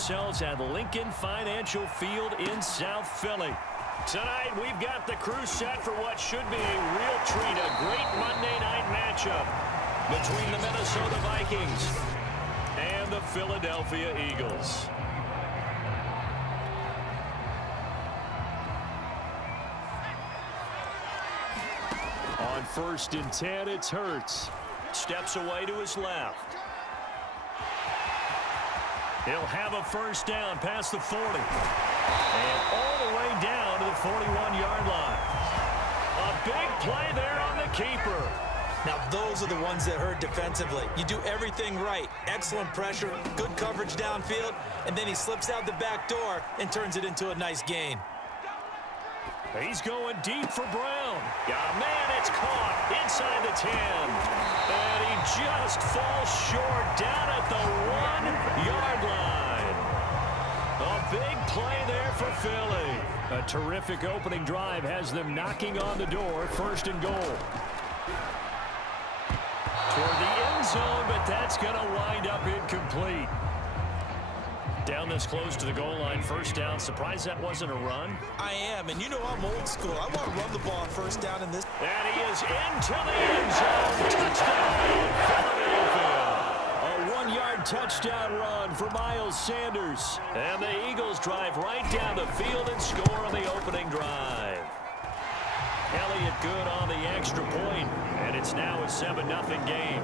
ourselves at Lincoln Financial Field in South Philly. Tonight, we've got the crew set for what should be a real treat, a great Monday night matchup between the Minnesota Vikings and the Philadelphia Eagles. On 1st and 10, it's Hurts. Steps away to his left. He'll have a first down past the 40. And all the way down to the 41-yard line. A big play there on the keeper. Now, those are the ones that hurt defensively. You do everything right. Excellent pressure, good coverage downfield, and then he slips out the back door and turns it into a nice gain. He's going deep for Brown. Yeah, man, it's caught inside the 10. And he just falls short down at the 1-yard line. A big play there for Philly. A terrific opening drive has them knocking on the door, 1st and goal. Toward the end zone, but that's going to wind up incomplete. Down this close to the goal line, 1st down. Surprised that wasn't a run? I am, and you know I'm old school. I want to run the ball on 1st down in this. And he is into the end zone. Touchdown, Philadelphia. A 1-yard touchdown run for Miles Sanders. And the Eagles drive right down the field and score on the opening drive. Elliott good on the extra point, and it's now a 7-0 game.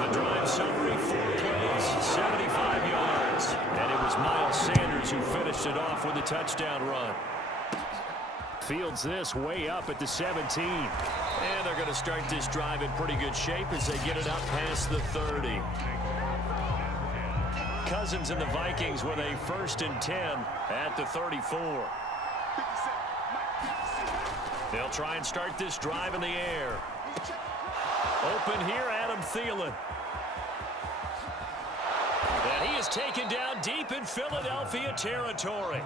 The drive summary, 4 plays, 75 yards. And it was Miles Sanders who finished it off with a touchdown run. Fields this way up at the 17. And they're going to start this drive in pretty good shape as they get it up past the 30. Cousins and the Vikings with a 1st and 10 at the 34. They'll try and start this drive in the air. Open here, Adam Thielen. And he is taken down deep in Philadelphia territory.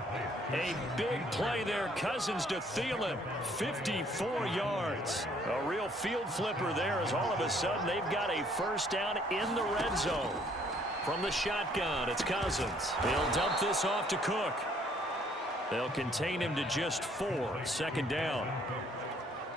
A big play there, Cousins to Thielen, 54 yards. A real field flipper there as all of a sudden they've got a 1st down in the red zone. From the shotgun, it's Cousins. They'll dump this off to Cook. They'll contain him to just 4, 2nd down.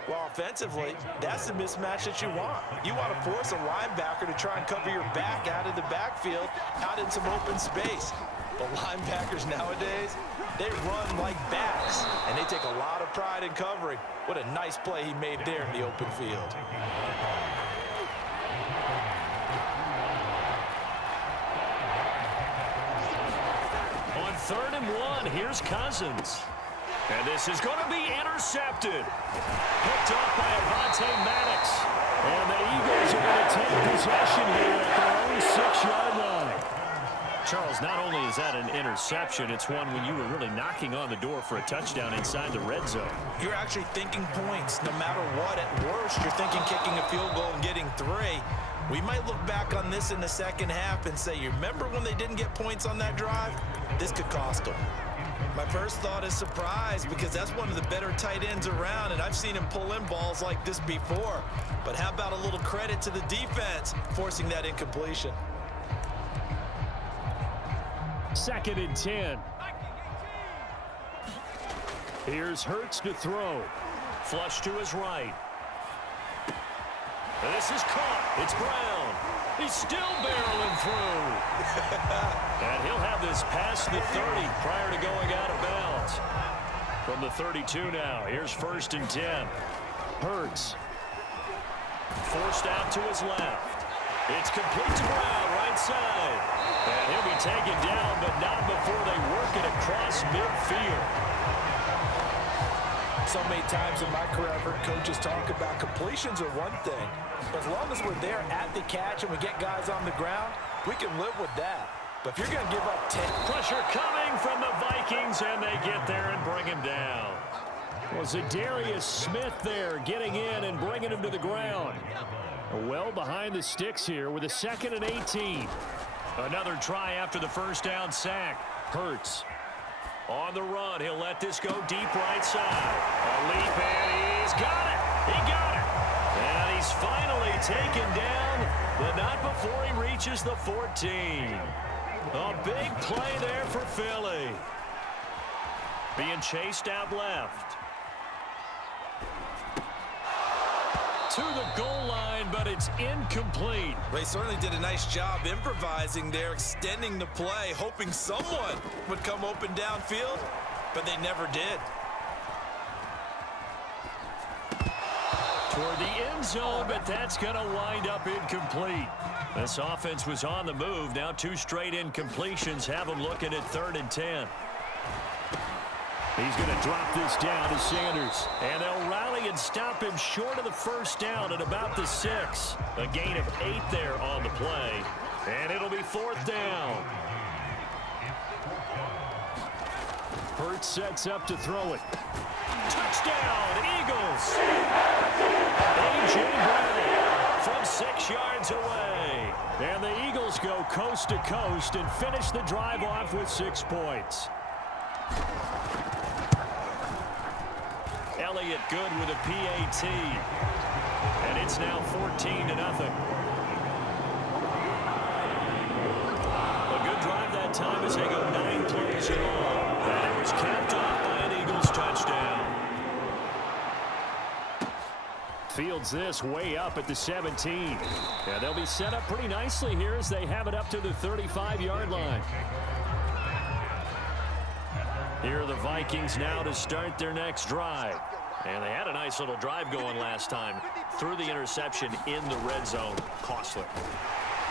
Well, offensively, that's the mismatch that you want. You want to force a linebacker to try and cover your back out of the backfield, out in some open space. But linebackers nowadays, they run like backs, and they take a lot of pride in covering. What a nice play he made there in the open field. On 3rd and 1, here's Cousins. And this is going to be intercepted. Picked off by Avonte Maddox. And the Eagles are going to take possession here at their own 6-yard line. Charles, not only is that an interception, it's one when you were really knocking on the door for a touchdown inside the red zone. You're actually thinking points no matter what. At worst, you're thinking kicking a field goal and getting 3. We might look back on this in the second half and say, you remember when they didn't get points on that drive? This could cost them. My first thought is surprise because that's one of the better tight ends around, and I've seen him pull in balls like this before. But how about a little credit to the defense forcing that incompletion? 2nd and 10. Here's Hurts to throw. Flush to his right. And this is caught. It's Brown. He's still barreling through. And he'll have this past the 30 prior to going out of bounds. From the 32 now, here's 1st and 10. Hurts. Forced out to his left. It's complete to Brown, right side. And he'll be taken down, but not before they work it across midfield. So many times in my career, I've heard coaches talk about completions are one thing. But as long as we're there at the catch and we get guys on the ground, we can live with that. But if you're going to give up 10. Pressure coming from the Vikings, and they get there and bring him down. Was it Darius Smith there getting in and bringing him to the ground? Well behind the sticks here with a 2nd and 18. Another try after the 1st down sack. Hurts. On the run, he'll let this go deep right side. A leap, and he's got it. He got it. And he's finally taken down but not before he reaches the 14. A big play there for Philly. Being chased out left. To the goal line, but it's incomplete. They certainly did a nice job improvising there, extending the play, hoping someone would come open downfield, but they never did. Toward the end zone, but that's going to wind up incomplete. This offense was on the move. Now 2 straight incompletions have them looking at 3rd and 10. He's going to drop this down to Sanders. And they'll rally and stop him short of the 1st down at about the 6. A gain of 8 there on the play. And it'll be 4th down. Hurts sets up to throw it. Touchdown, Eagles. A.J. Brown from 6 yards away. And the Eagles go coast to coast and finish the drive off with 6 points. Elliott good with a PAT. And it's now 14-0. A good drive that time as they go 9 plays in all. And it was capped off by an Eagles touchdown. Fields this way up at the 17. And they'll be set up pretty nicely here as they have it up to the 35-yard line. Here are the Vikings now to start their next drive. And they had a nice little drive going last time. Threw the interception in the red zone. Costly.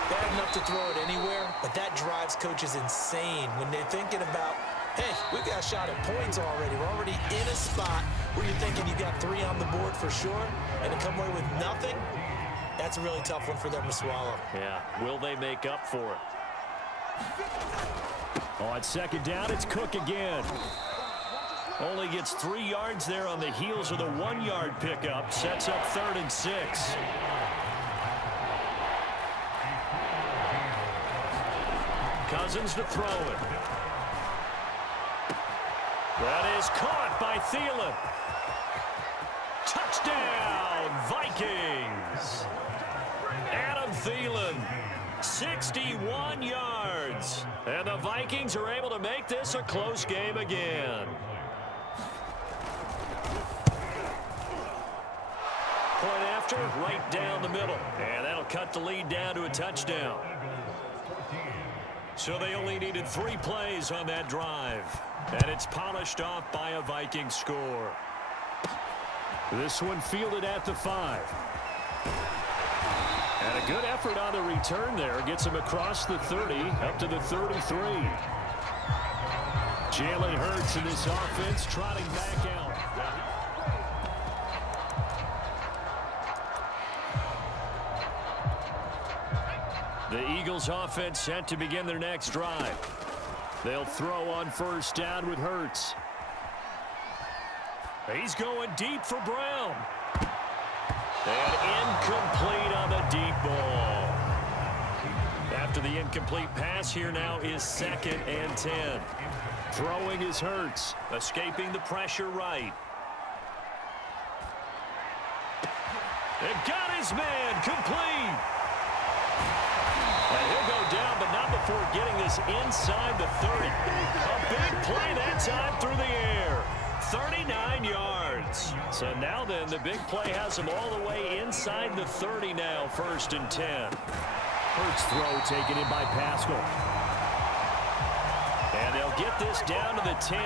Bad enough to throw it anywhere, but that drives coaches insane when they're thinking about, hey, we've got a shot at points already. We're already in a spot where you're thinking you got 3 on the board for sure, and to come away with nothing, that's a really tough one for them to swallow. Yeah, will they make up for it? On 2nd down, it's Cook again. Only gets 3 yards there on the heels of the 1-yard pickup. Sets up 3rd and 6. Cousins to throw it. That is caught by Thielen. Touchdown, Vikings. Adam Thielen, 61 yards. And the Vikings are able to make this a close game again. Point after, right down the middle. And that'll cut the lead down to a touchdown. So they only needed 3 plays on that drive. And it's polished off by a Viking score. This one fielded at the 5. And a good effort on the return there. Gets him across the 30, up to the 33. Jalen Hurts in this offense trotting back out. The Eagles offense set to begin their next drive. They'll throw on 1st down with Hurts. He's going deep for Brown. And incomplete on the deep ball. After the incomplete pass, here now is 2nd and 10. Throwing is Hurts. Escaping the pressure right. And got his man complete. And he'll go down, but not before getting this inside the 30. A big play that time through the air. 39 yards. So now then, the big play has him all the way inside the 30 now, 1st and 10. Hurts throw taken in by Pascal. And they'll get this down to the 10.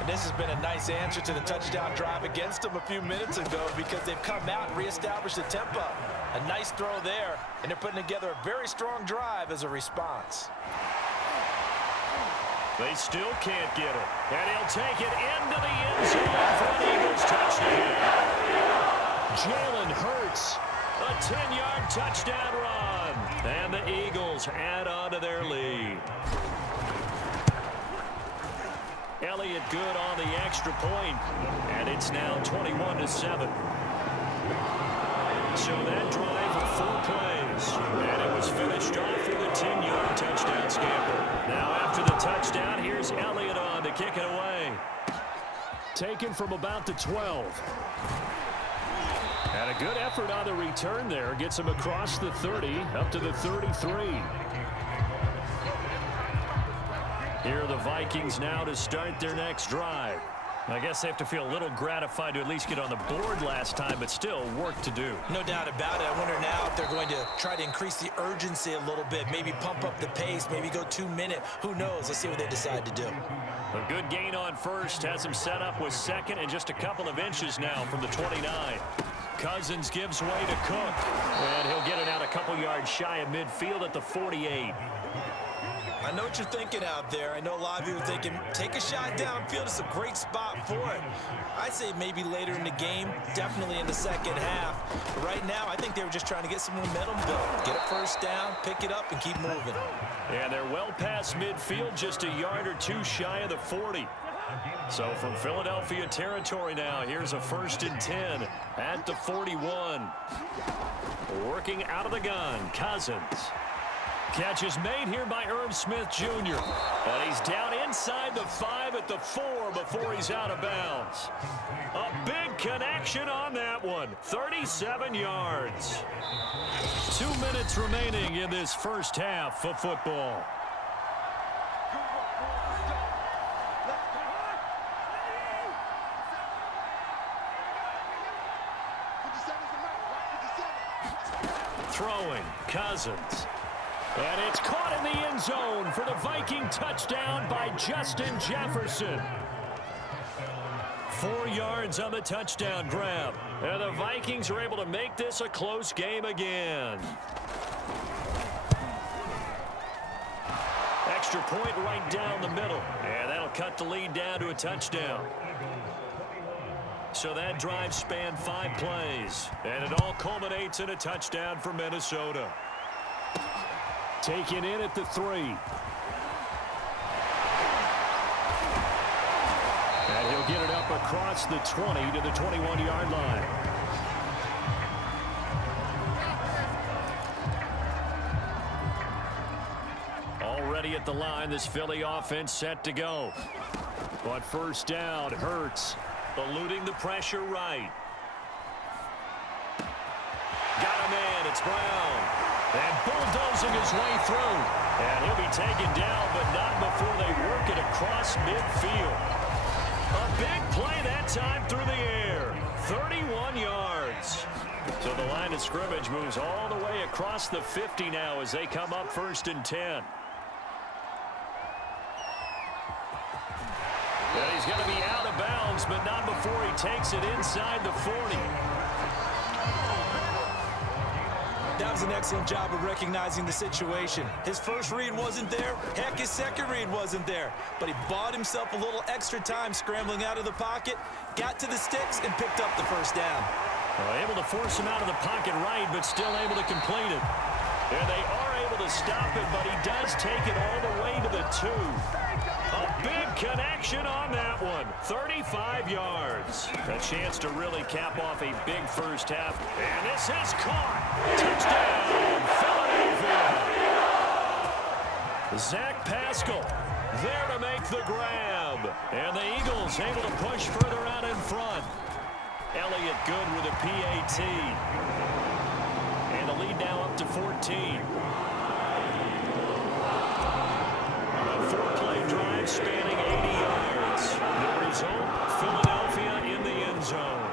And this has been a nice answer to the touchdown drive against them a few minutes ago because they've come out and reestablished the tempo. A nice throw there, and they're putting together a very strong drive as a response. They still can't get it. And he'll take it into the end zone for an Eagles touchdown. Jalen Hurts, a 10-yard touchdown run. And the Eagles add on to their lead. Elliott good on the extra point, and it's now 21-7. So that drive of 4 plays, and it was finished off with a 10-yard touchdown scamper. Now after the touchdown, here's Elliott on to kick it away. Taken from about the 12. And a good effort on the return there. Gets him across the 30, up to the 33. Here are the Vikings now to start their next drive. I guess they have to feel a little gratified to at least get on the board last time, but still work to do. No doubt about it. I wonder now if they're going to try to increase the urgency a little bit, maybe pump up the pace, maybe go 2-minute. Who knows? Let's see what they decide to do. A good gain on first has him set up with second and just a couple of inches now from the 29. Cousins gives way to Cook, and he'll get it out a couple yards shy of midfield at the 48. I know what you're thinking out there. I know a lot of you are thinking, take a shot downfield. It's a great spot for it. I'd say maybe later in the game, definitely in the second half. But right now, I think they were just trying to get some momentum built. Get a first down, pick it up, and keep moving. And they're well past midfield, just a yard or two shy of the 40. So from Philadelphia territory now, here's a 1st and 10 at the 41. Working out of the gun, Cousins. Catch is made here by Irv Smith Jr. And he's down inside the 5 at the 4 before he's out of bounds. A big connection on that one. 37 yards. 2 minutes remaining in this first half of football. Throwing, Cousins. And it's caught in the end zone for the Viking touchdown by Justin Jefferson. 4 yards on the touchdown grab. And the Vikings are able to make this a close game again. Extra point right down the middle. And that'll cut the lead down to a touchdown. So that drive spanned 5 plays. And it all culminates in a touchdown for Minnesota. Taken in at the 3. And he'll get it up across the 20 to the 21-yard line. Already at the line, this Philly offense set to go. On first down, Hurts eluding the pressure right. Got a man, it's Brown. And bulldozing his way through. And he'll be taken down, but not before they work it across midfield. A big play that time through the air. 31 yards. So the line of scrimmage moves all the way across the 50 now as they come up 1st and 10. And he's going to be out of bounds, but not before he takes it inside the 40. That was an excellent job of recognizing the situation. His first read wasn't there. Heck, his second read wasn't there. But he bought himself a little extra time scrambling out of the pocket, got to the sticks, and picked up the first down. Able to force him out of the pocket right, but still able to complete it. And they are able to stop it, but he does take it all the way to the 2. A big connection on that one. 35 yards. A chance to really cap off a big first half. And this is caught. Touchdown, Philadelphia. Zach Pascal there to make the grab. And the Eagles able to push further out in front. Elliott good with a PAT. And the lead now up to 14. A 4-play drive spanning 80 yards. The result, Philadelphia in the end zone.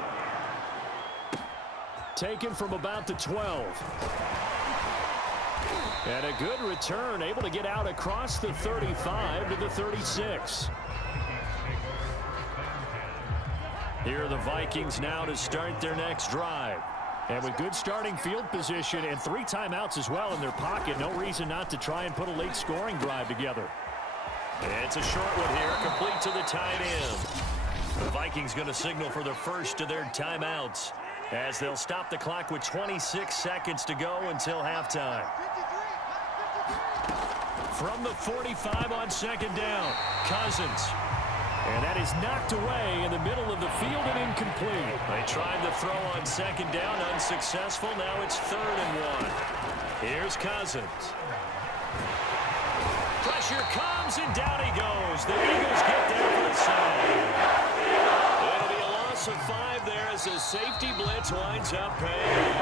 Taken from about the 12. And a good return, able to get out across the 35 to the 36. Here are the Vikings now to start their next drive. And with good starting field position and 3 timeouts as well in their pocket, no reason not to try and put a late scoring drive together. It's a short one here, complete to the tight end. The Vikings going to signal for the first of their timeouts as they'll stop the clock with 26 seconds to go until halftime. From the 45 on second down, Cousins. And that is knocked away in the middle of the field and incomplete. They tried the throw on second down, unsuccessful. Now it's 3rd and 1. Here's Cousins. Pressure comes, and down he goes. The Eagles get there for the sack. It'll be a loss Loss of 5 there as the safety blitz winds up paying.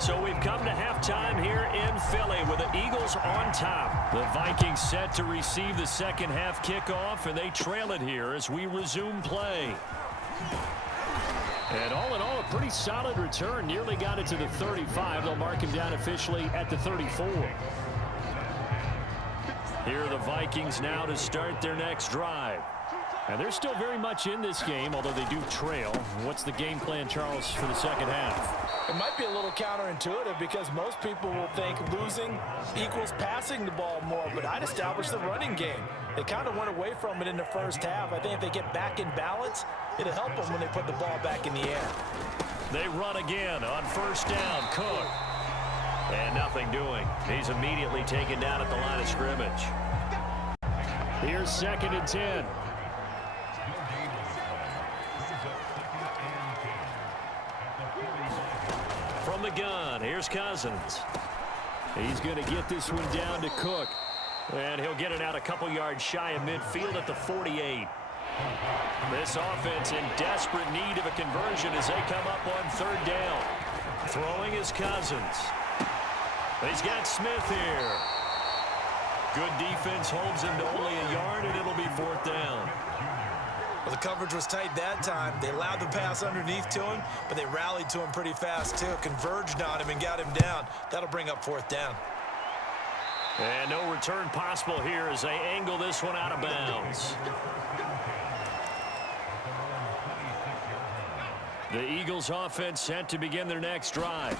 So we've come to halftime here in Philly with the Eagles on top. The Vikings set to receive the second half kickoff, and they trail it here as we resume play. And all in all, a pretty solid return. Nearly got it to the 35. They'll mark him down officially at the 34. Here are the Vikings now to start their next drive. And they're still very much in this game, although they do trail. What's the game plan, Charles, for the second half? It might be a little counterintuitive because most people will think losing equals passing the ball more, but I'd establish the running game. They kind of went away from it in the first half. I think if they get back in balance, it'll help them when they put the ball back in the air. They run again on first down. Cook. And nothing doing. He's immediately taken down at the line of scrimmage. Here's 2nd and 10. From the gun, here's Cousins. He's going to get this one down to Cook. And he'll get it out a couple yards shy of midfield at the 48. This offense in desperate need of a conversion as they come up on 3rd down. Throwing is Cousins. He's got Smith here. Good defense holds him to only a yard, and it'll be 4th down. Well, the coverage was tight that time. They allowed the pass underneath to him, but they rallied to him pretty fast, too. Converged on him and got him down. That'll bring up 4th down. And no return possible here as they angle this one out of bounds. The Eagles offense set to begin their next drive.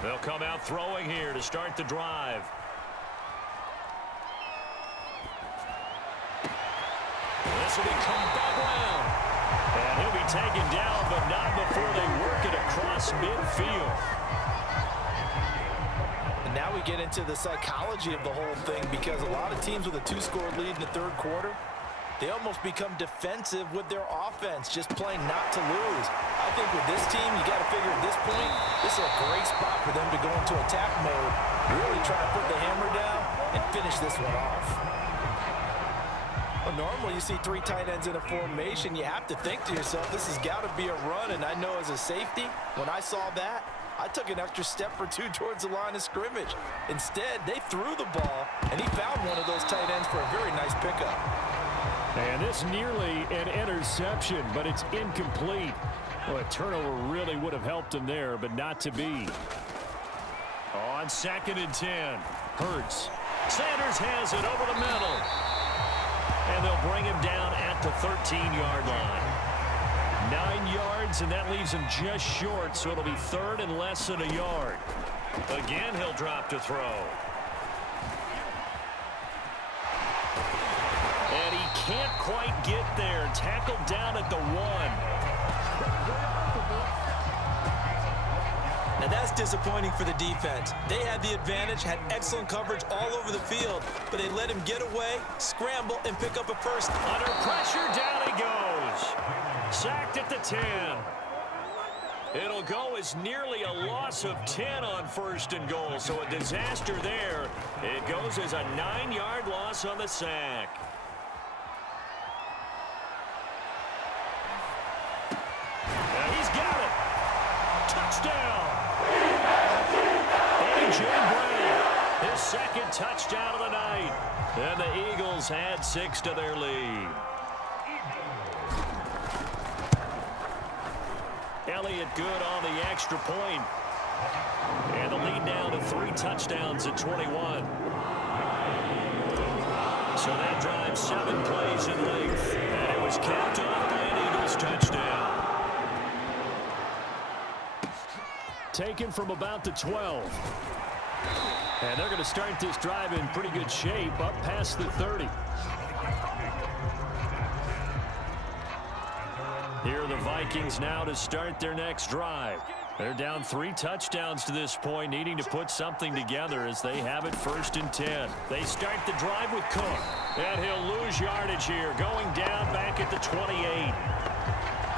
They'll come out throwing here to start the drive. This will be come back around. And he'll be taken down, but not before they work it across midfield. And now we get into the psychology of the whole thing because a lot of teams with a 2-score lead in the 3rd quarter, they almost become defensive with their offense, just playing not to lose. I think with this team, you got to figure at this point, this is a great spot for them to go into attack mode, really try to put the hammer down and finish this one off. Well, normally you see 3 tight ends in a formation. You have to think to yourself, this has got to be a run. And I know as a safety, when I saw that, I took an extra step or 2 towards the line of scrimmage. Instead, they threw the ball, and he found one of those tight ends for a very nice pickup. And this nearly an interception, but it's incomplete. Well, a turnover really would have helped him there, but not to be. On 2nd and 10, Hurts. Sanders has it over the middle. And they'll bring him down at the 13-yard line. 9 yards, and that leaves him just short, so it'll be 3rd and less than a yard. Again, he'll drop to throw. And he can't quite get there. Tackled down at the 1. Now that's disappointing for the defense. They had the advantage, had excellent coverage all over the field, but they let him get away, scramble, and pick up a first. Under pressure, down he goes. Sacked at the 10. It'll go as nearly a loss of 10 on 1st and goal, so a disaster there. It goes as a 9-yard loss on the sack. And he's got it. Touchdown. A.J. Brown, his 2nd touchdown of the night. And the Eagles add 6 to their lead. Elliott good on the extra point. And the lead now to 3 touchdowns at 21. So that drive 7 plays in length. And it was capped off by an Eagles touchdown. Taken from about the 12. And they're going to start this drive in pretty good shape up past the 30. Here are the Vikings now to start their next drive. They're down 3 touchdowns to this point, needing to put something together as they have it 1st and 10. They start the drive with Cook. And he'll lose yardage here, going down back at the 28.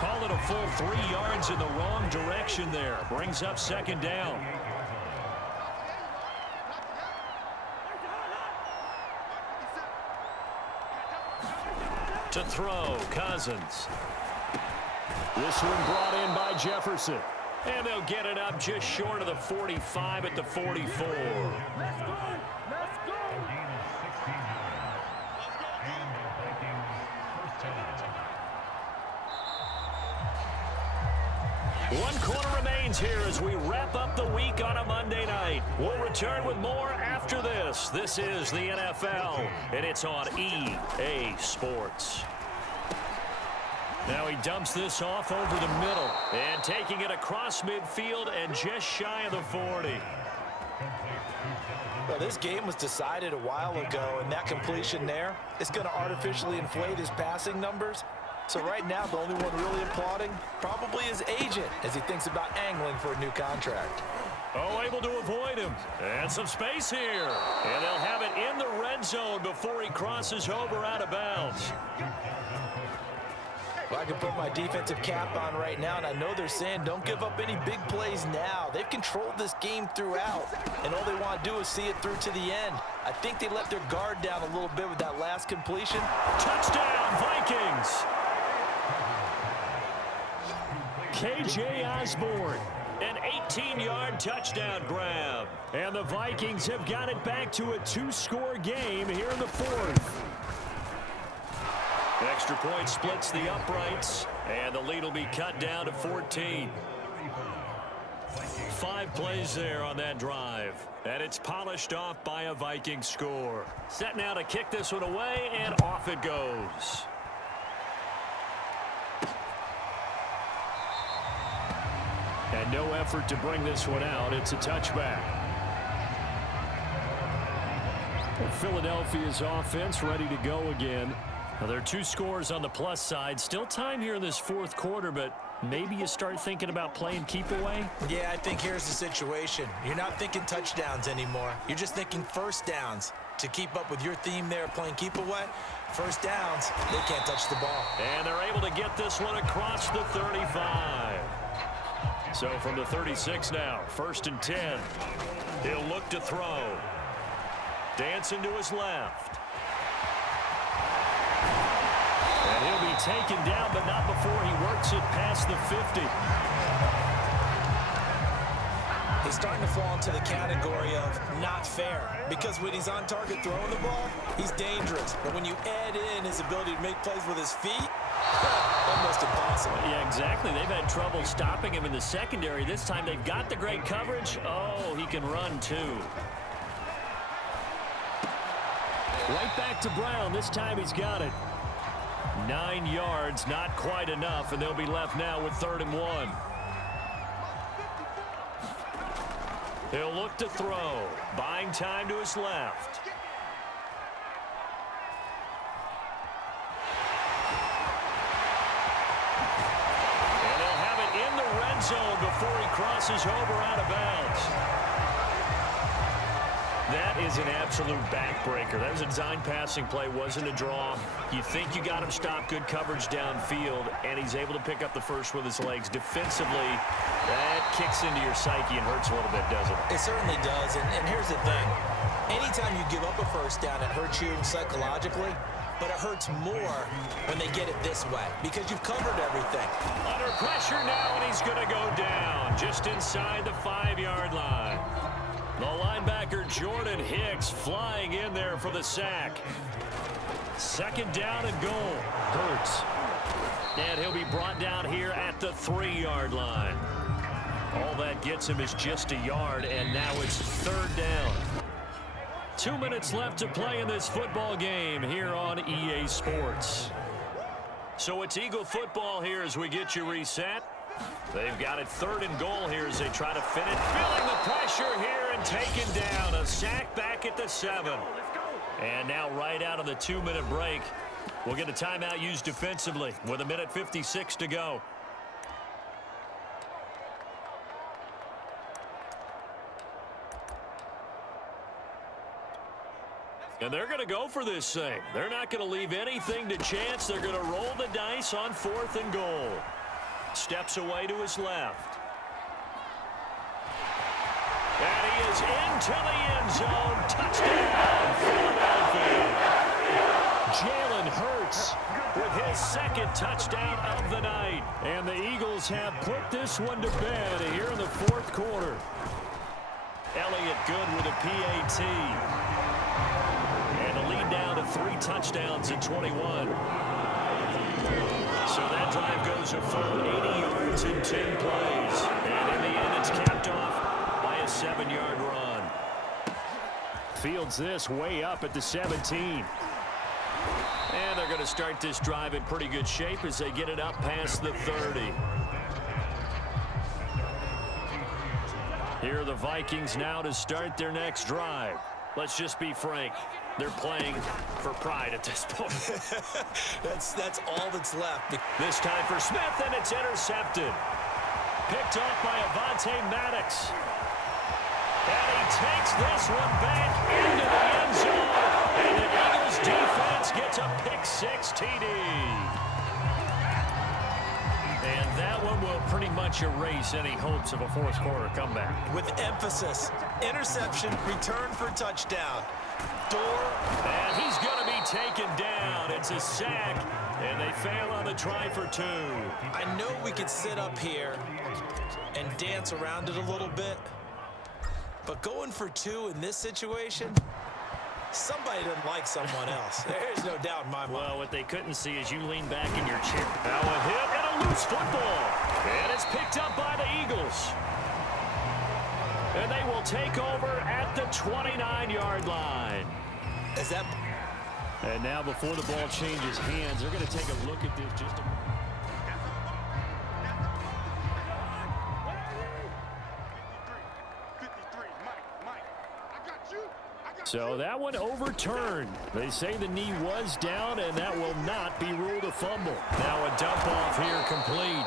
Call it a full 3 yards in the wrong direction there. Brings up 2nd down. To throw, Cousins. This one brought in by Jefferson. And they'll get it up just short of the 45 at the 44. One quarter remains here as we wrap up the week on a Monday night. We'll return with more after this. This is the NFL, and it's on EA Sports. Now he dumps this off over the middle and taking it across midfield and just shy of the 40. Well, this game was decided a while ago, and that completion there is going to artificially inflate his passing numbers. So right now, the only one really applauding probably his agent as he thinks about angling for a new contract. Oh, able to avoid him. And some space here. And they'll have it in the red zone before he crosses over out of bounds. Well, I can put my defensive cap on right now, and I know they're saying don't give up any big plays now. They've controlled this game throughout, and all they want to do is see it through to the end. I think they let their guard down a little bit with that last completion. Touchdown, Vikings! KJ Osborne, an 18-yard touchdown grab. And the Vikings have got it back to a 2-score game here in the fourth. Extra point splits the uprights, and the lead will be cut down to 14. 5 plays there on that drive, and it's polished off by a Viking score. Set now to kick this one away, and off it goes. And no effort to bring this one out. It's a touchback. Philadelphia's offense ready to go again. Well, there are 2 scores on the plus side. Still time here in this fourth quarter, but maybe you start thinking about playing keep away? Yeah, I think here's the situation. You're not thinking touchdowns anymore. You're just thinking first downs. To keep up with your theme there, playing keep away, first downs, they can't touch the ball. And they're able to get this one across the 35. So from the 36 now, 1st and 10. He'll look to throw. Dancing to his left. And he'll be taken down, but not before he works it past the 50. He's starting to fall into the category of not fair, because when he's on target throwing the ball, he's dangerous. But when you add in his ability to make plays with his feet, almost impossible. Yeah, exactly. They've had trouble stopping him in the secondary. This time they've got the great coverage. Oh, he can run too. Right back to Brown. This time he's got it. 9 yards, not quite enough, and they'll be left now with 3rd and 1. He'll look to throw, buying time to his left. And they'll have it in the red zone before he crosses over out of bounds. That is an absolute backbreaker. That was a design passing play, wasn't a draw. You think you got him stopped, good coverage downfield, and he's able to pick up the first with his legs. Defensively, that kicks into your psyche and hurts a little bit, doesn't it? It certainly does, and here's the thing. Anytime you give up a first down, it hurts you psychologically, but it hurts more when they get it this way because you've covered everything. Under pressure now, and he's going to go down just inside the 5-yard line. The linebacker, Jordan Hicks, flying in there for the sack. 2nd down and goal. Hurts. And he'll be brought down here at the 3-yard line. All that gets him is just a yard, and now it's 3rd down. 2 minutes left to play in this football game here on EA Sports. So it's Eagle football here as we get you reset. They've got it 3rd and goal here as they try to finish. Feeling the pressure here and taken down. A sack back at the 7. And now right out of the 2-minute break, we'll get a timeout used defensively with 1:56 to go. And they're going to go for this thing. They're not going to leave anything to chance. They're going to roll the dice on 4th and goal. Steps away to his left. And he is into the end zone. Touchdown, Philadelphia. Jalen Hurts with his second touchdown of the night. And the Eagles have put this one to bed here in the fourth quarter. Elliott good with a PAT. And the lead down to 3 touchdowns at 21. So that drive goes a full 80 yards in 10 plays. And in the end, it's capped off by a 7-yard run. Fields this way up at the 17. And they're going to start this drive in pretty good shape as they get it up past the 30. Here are the Vikings now to start their next drive. Let's just be frank. They're playing for pride at this point. that's all that's left. This time for Smith, and it's intercepted. Picked off by Avonte Maddox. And he takes this one back into the end zone. And the Eagles defense gets a pick-6 TD. And that one will pretty much erase any hopes of a fourth-quarter comeback. With emphasis, interception, return for touchdown. And he's going to be taken down. It's a sack, and they fail on the try for 2. I know we could sit up here and dance around it a little bit, but going for 2 in this situation, somebody doesn't like someone else. There's no doubt in my mind. Well, what they couldn't see is you lean back in your chair. Now a hit and a loose football. And it's picked up by the Eagles. And they will take over at the 29-yard line. And now before the ball changes hands, they're going to take a look at this just a So that one overturned. They say the knee was down, and that will not be ruled a fumble. Now a dump off here complete.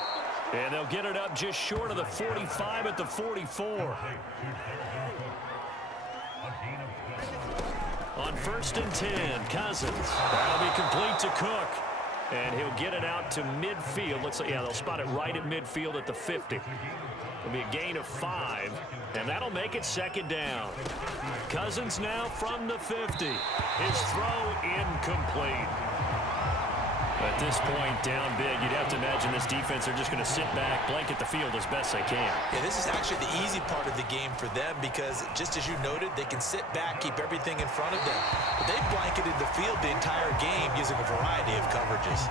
And they'll get it up just short of the 45 at the 44. On 1st and 10, Cousins. That'll be complete to Cook. And he'll get it out to midfield. Looks like, yeah, they'll spot it right at midfield at the 50. It'll be a gain of 5, and that'll make it 2nd down. Cousins now from the 50. His throw incomplete. At this point, down big, you'd have to imagine this defense are just going to sit back, blanket the field as best they can. Yeah, this is actually the easy part of the game for them because, just as you noted, they can sit back, keep everything in front of them. But they've blanketed the field the entire game using a variety of coverages.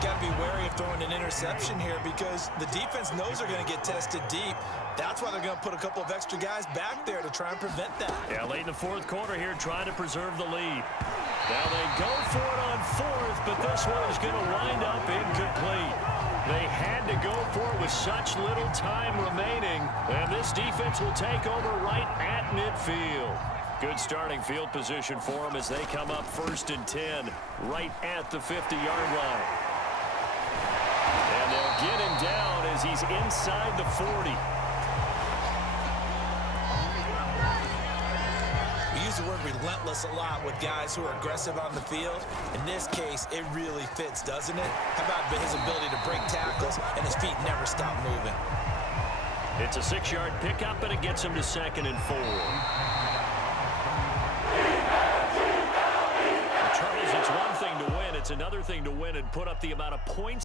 Got to be wary of throwing an interception here because the defense knows they're going to get tested deep. That's why they're going to put a couple of extra guys back there to try and prevent that. Yeah, late in the fourth quarter here, trying to preserve the lead. Now they go for it on 4th, but this one is going to wind up incomplete. They had to go for it with such little time remaining, and this defense will take over right at midfield. Good starting field position for them as they come up 1st and 10, right at the 50-yard line. And they'll get him down as he's inside the 40. We use the word relentless a lot with guys who are aggressive on the field. In this case, it really fits, doesn't it? How about his ability to break tackles and his feet never stop moving? It's a 6-yard pickup, and it gets him to 2nd and 4. Charles, it's one thing to win. It's another thing to win and put up the amount of points